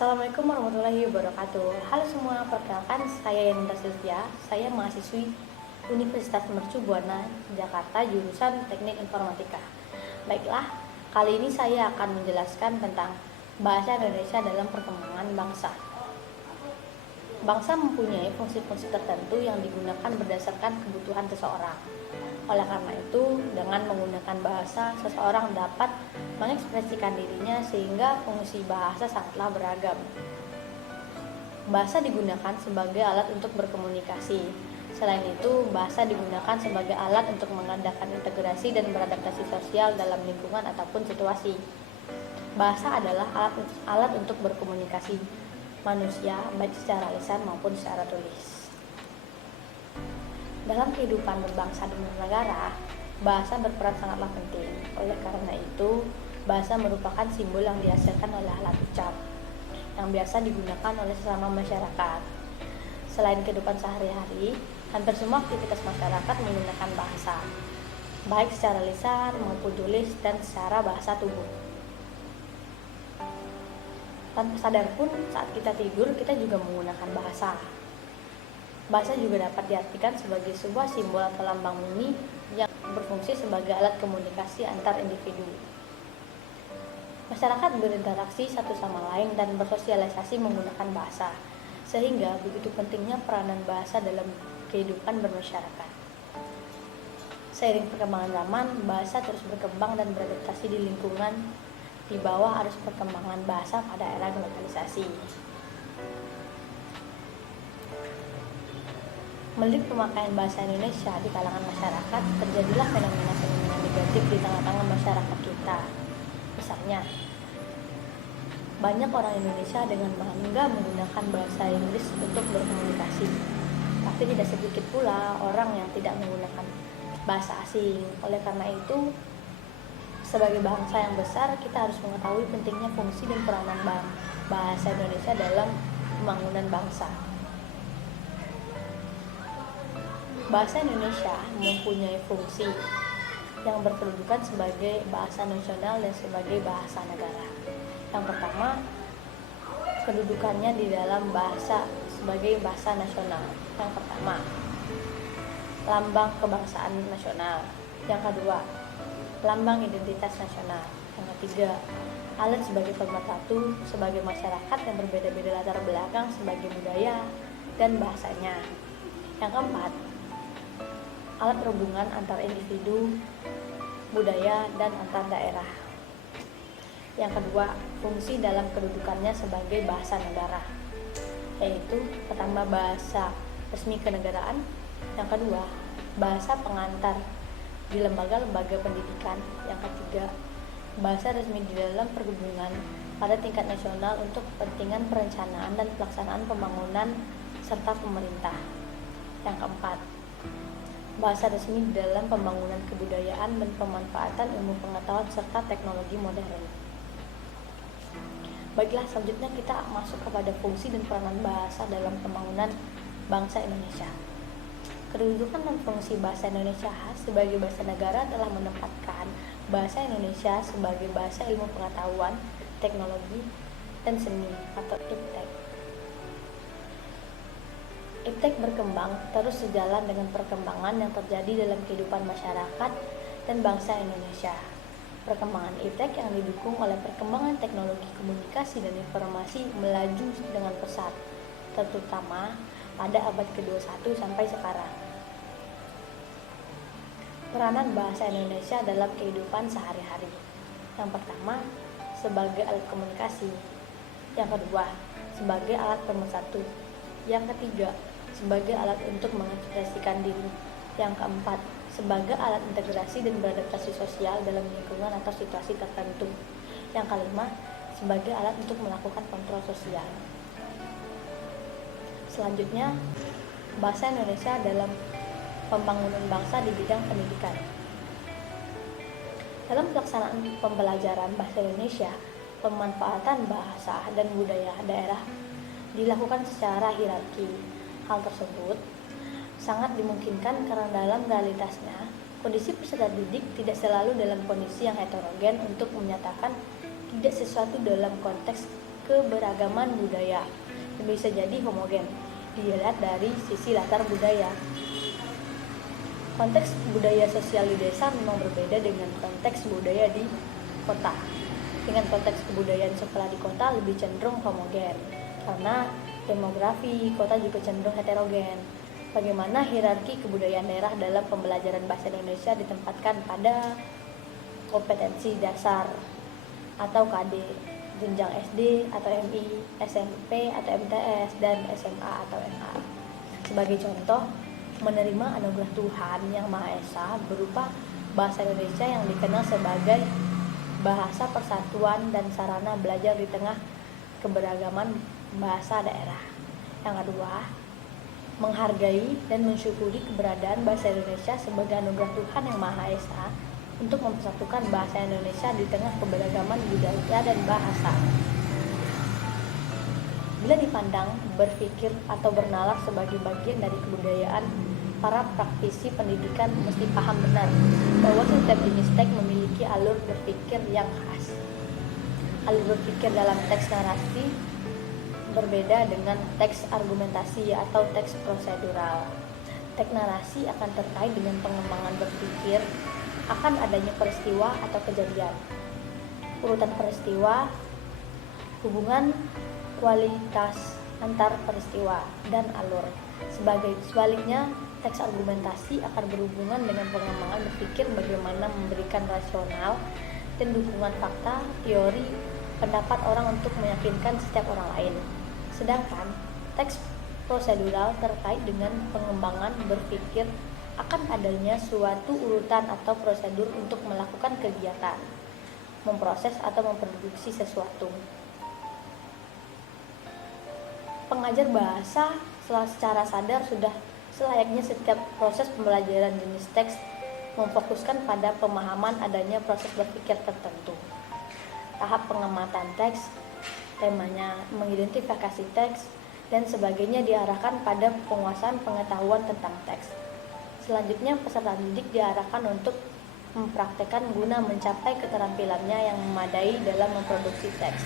Assalamualaikum warahmatullahi wabarakatuh. Halo semua, perkenalkan saya Yanita Sylvia. Saya mahasiswi Universitas Mercu Buana, Jakarta, jurusan Teknik Informatika. Baiklah, kali ini saya akan menjelaskan tentang bahasa Indonesia dalam perkembangan bangsa. Bangsa mempunyai fungsi-fungsi tertentu yang digunakan berdasarkan kebutuhan seseorang. Oleh karena itu, dengan menggunakan bahasa, seseorang dapat mengekspresikan dirinya sehingga fungsi bahasa sangatlah beragam. Bahasa digunakan sebagai alat untuk berkomunikasi. Selain itu, bahasa digunakan sebagai alat untuk mengadakan integrasi dan beradaptasi sosial dalam lingkungan ataupun situasi. Bahasa adalah alat untuk berkomunikasi manusia baik secara lisan maupun secara tulis. Dalam kehidupan berbangsa dan bernegara, bahasa berperan sangatlah penting. Oleh karena itu, bahasa merupakan simbol yang dihasilkan oleh alat ucap yang biasa digunakan oleh sesama masyarakat. Selain kehidupan sehari-hari, hampir semua aktivitas masyarakat menggunakan bahasa, baik secara lisan maupun tulis dan secara bahasa tubuh. Tanpa sadar pun, saat kita tidur, kita juga menggunakan bahasa. Bahasa juga dapat diartikan sebagai sebuah simbol atau lambang mini yang berfungsi sebagai alat komunikasi antar individu. Masyarakat berinteraksi satu sama lain dan bersosialisasi menggunakan bahasa, sehingga begitu pentingnya peranan bahasa dalam kehidupan bermasyarakat. Seiring perkembangan zaman, bahasa terus berkembang dan beradaptasi di lingkungan di bawah arus perkembangan bahasa pada era globalisasi. Melirik pemakaian bahasa Indonesia di kalangan masyarakat, terjadilah fenomena-fenomena negatif di tengah-tengah masyarakat kita. Misalnya, banyak orang Indonesia dengan bangga menggunakan bahasa Inggris untuk berkomunikasi, tapi tidak sedikit pula orang yang tidak menggunakan bahasa asing. Oleh karena itu, sebagai bangsa yang besar, kita harus mengetahui pentingnya fungsi dan peranan bahasa Indonesia dalam pembangunan bangsa. Bahasa Indonesia mempunyai fungsi yang berkedudukan sebagai bahasa nasional dan sebagai bahasa negara. Yang pertama, kedudukannya di dalam bahasa sebagai bahasa nasional. Yang pertama, lambang kebangsaan nasional. Yang kedua, lambang identitas nasional. Yang ketiga, alat sebagai pemersatu sebagai masyarakat yang berbeda-beda latar belakang sebagai budaya dan bahasanya. Yang keempat, alat perhubungan antar individu, budaya, dan antar daerah. Yang kedua, fungsi dalam kedudukannya sebagai bahasa negara, yaitu pertama, bahasa resmi kenegaraan. Yang kedua, bahasa pengantar di lembaga-lembaga pendidikan. Yang ketiga, bahasa resmi di dalam perhubungan pada tingkat nasional untuk kepentingan perencanaan dan pelaksanaan pembangunan serta pemerintah. Yang keempat, bahasa resmi di dalam pembangunan kebudayaan dan pemanfaatan ilmu pengetahuan serta teknologi modern. Baiklah, selanjutnya kita masuk kepada fungsi dan peranan bahasa dalam pembangunan bangsa Indonesia. Kedudukan dan fungsi bahasa Indonesia sebagai bahasa negara telah menempatkan bahasa Indonesia sebagai bahasa ilmu pengetahuan, teknologi, dan seni atau IPTEK. IPTEK berkembang terus sejalan dengan perkembangan yang terjadi dalam kehidupan masyarakat dan bangsa Indonesia. Perkembangan IPTEK yang didukung oleh perkembangan teknologi komunikasi dan informasi melaju dengan pesat, terutama pada abad ke-21 sampai sekarang. Peranan bahasa Indonesia dalam kehidupan sehari-hari. Yang pertama, sebagai alat komunikasi. Yang kedua, sebagai alat pemersatu. Yang ketiga, sebagai alat untuk mengekspresikan diri. Yang keempat, sebagai alat integrasi dan beradaptasi sosial dalam lingkungan atau situasi tertentu. Yang kelima, sebagai alat untuk melakukan kontrol sosial. Selanjutnya, bahasa Indonesia dalam pembangunan bangsa di bidang pendidikan. Dalam pelaksanaan pembelajaran bahasa Indonesia, pemanfaatan bahasa dan budaya daerah dilakukan secara hierarki. Hal tersebut sangat dimungkinkan karena dalam realitasnya, kondisi peserta didik tidak selalu dalam kondisi yang heterogen untuk menyatakan tidak sesuatu dalam konteks keberagaman budaya yang bisa jadi homogen dilihat dari sisi latar budaya. Konteks budaya sosial di desa memang berbeda dengan konteks budaya di kota. Dengan konteks kebudayaan sekolah di kota lebih cenderung homogen, karena demografi kota juga cenderung heterogen. Bagaimana hierarki kebudayaan daerah dalam pembelajaran bahasa Indonesia ditempatkan pada kompetensi dasar atau KD, jenjang SD atau MI, SMP atau MTS, dan SMA atau MA. Sebagai contoh, menerima anugerah Tuhan Yang Maha Esa berupa bahasa Indonesia yang dikenal sebagai bahasa persatuan dan sarana belajar di tengah keberagaman bahasa daerah. Yang kedua, menghargai dan mensyukuri keberadaan bahasa Indonesia sebagai anugerah Tuhan Yang Maha Esa untuk mempersatukan bahasa Indonesia di tengah keberagaman budaya dan bahasa. Bila dipandang, berpikir, atau bernalar sebagai bagian dari kebudayaan, para praktisi pendidikan mesti paham benar bahwa setiap jenis teks memiliki alur berpikir yang khas. Alur berpikir dalam teks narasi berbeda dengan teks argumentasi atau teks prosedural. Teks narasi akan terkait dengan pengembangan berpikir akan adanya peristiwa atau kejadian, urutan peristiwa, hubungan kualitas antar peristiwa, dan alur. Sebaliknya, teks argumentasi akan berhubungan dengan pengembangan berpikir bagaimana memberikan rasional dan dukungan fakta, teori, pendapat orang untuk meyakinkan setiap orang lain. Sedangkan teks prosedural terkait dengan pengembangan berpikir akan adanya suatu urutan atau prosedur untuk melakukan kegiatan, memproses atau memproduksi sesuatu. Pengajar bahasa secara sadar sudah selayaknya setiap proses pembelajaran jenis teks memfokuskan pada pemahaman adanya proses berpikir tertentu. Tahap pengamatan teks, temanya mengidentifikasi teks, dan sebagainya diarahkan pada penguasaan pengetahuan tentang teks. Selanjutnya, peserta didik diarahkan untuk mempraktekkan guna mencapai keterampilannya yang memadai dalam memproduksi teks.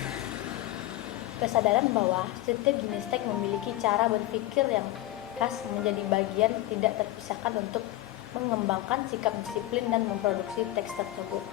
Kesadaran bahwa setiap jenis teks memiliki cara berpikir yang khas menjadi bagian tidak terpisahkan untuk mengembangkan sikap disiplin dan memproduksi teks tersebut.